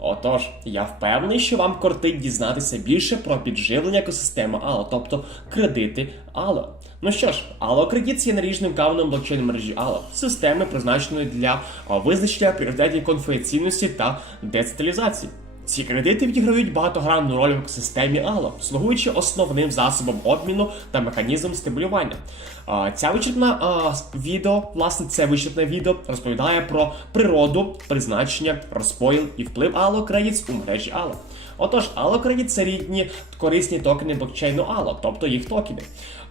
Отож, я впевнений, що вам кортить дізнатися більше про підживлення екосистеми Ало, тобто кредити Ало. Ну що ж, Ало Кредит є наріжним каваном блокчейн мережі Ало, системи, призначеної для визначення пріоритетів конфіденційності та децентралізації. Ці кредити відіграють багатогранну роль в екосистемі Ало, слугуючи основним засобом обміну та механізмом стимулювання. Ця вичерпна відео, власне, це вичерпне відео розповідає про природу, призначення, розподіл і вплив Ало Credits у мережі Ало. Отож, Ало Credit – це рідні корисні токени блокчейну Ало, тобто їх токени.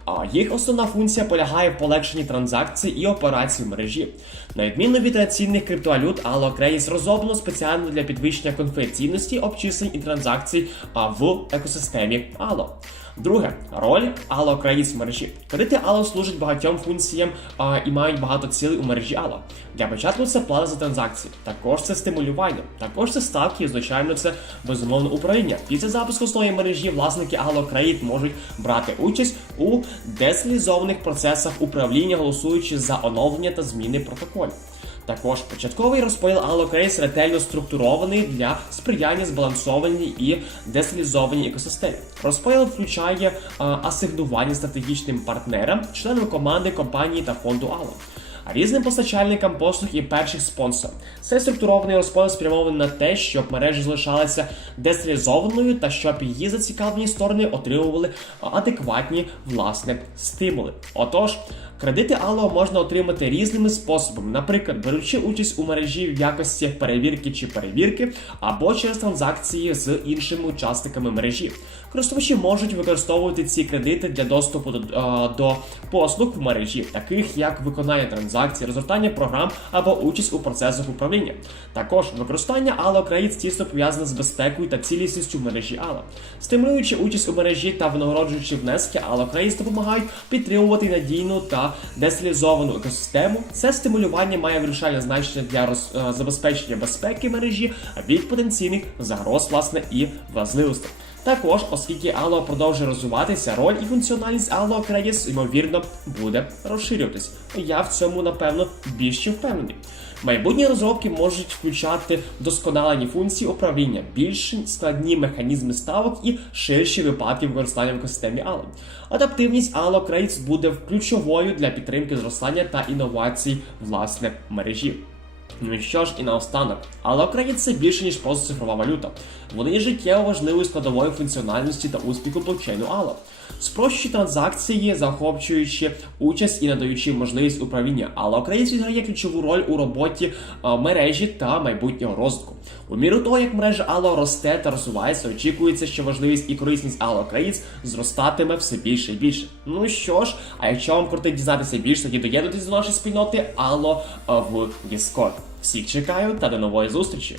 А їх основна функція полягає в полегшенні транзакцій і операцій в мережі. На відміну від традиційних криптовалют, Allo Credits розроблено спеціально для підвищення конфіденційності обчислень і транзакцій в екосистемі Allo. Друге, роль Allo Credits в мережі. Кредити Allo служать багатьом функціям а, і мають багато цілей у мережі Allo. Для початку це плата за транзакції, також це стимулювання, також це ставки, і звичайно, це безумовно управління. Після запуску основної мережі власники Allo Credit можуть брати участь у децентралізованих процесах управління, голосуючи за оновлення та зміни протоколів. Також початковий розподіл Credits ретельно структурований для сприяння збалансованій і децентралізованій екосистемі. Розподіл включає а, асигнування стратегічним партнерам, членам команди компанії та фонду Allo. Різним постачальникам послуг і перших спонсорам. Цей структурований розподіл спрямований на те, щоб мережа залишалася децентралізованою та щоб її зацікавлені сторони отримували адекватні власне стимули. Отож, кредити Allo можна отримати різними способами, наприклад, беручи участь у мережі в якості перевірки чи перевірки, або через транзакції з іншими учасниками мережі. Користувачі можуть використовувати ці кредити для доступу до, е, до послуг в мережі, таких як виконання транзакцій, розгортання програм або участь у процесах управління. Також використання Allo Credits тісно пов'язане з безпекою та цілісністю мережі Allo. Стимулюючи участь у мережі та винагороджуючи внески, Allo Credits допомагають підтримувати надійну та децентралізовану екосистему. Це стимулювання має вирішальне значення для роз- е, забезпечення безпеки мережі від потенційних загроз, власне, і вразливостей. Також, оскільки Allo продовжує розвиватися, роль і функціональність Allo Credits, ймовірно, буде розширюватись. Я в цьому, напевно, більш чим впевнений. Майбутні розробки можуть включати вдосконалені функції управління, більш складні механізми ставок і ширші випадки використання в екосистемі Allo. Адаптивність Allo Credits буде ключовою для підтримки зростання та інновацій власне мережі. Ну і що ж, і наостанок, але кредит це більше ніж просто цифрова валюта. Вони є життєво важливою складовою функціональності та успіху блокчейну Allo. Спрощуючи транзакції, захоплюючи участь і надаючи можливість управління. Allo Credits відграє ключову роль у роботі е, мережі та майбутнього розвитку. У міру того, як мережа Allo росте та розвивається, очікується, що важливість і корисність Allo Credits зростатиме все більше і більше. Ну що ж, а якщо вам кортить дізнатися більше, тоді доєднуйтесь до нашої спільноти Allo е, в Discord. Всіх чекаю та до нової зустрічі!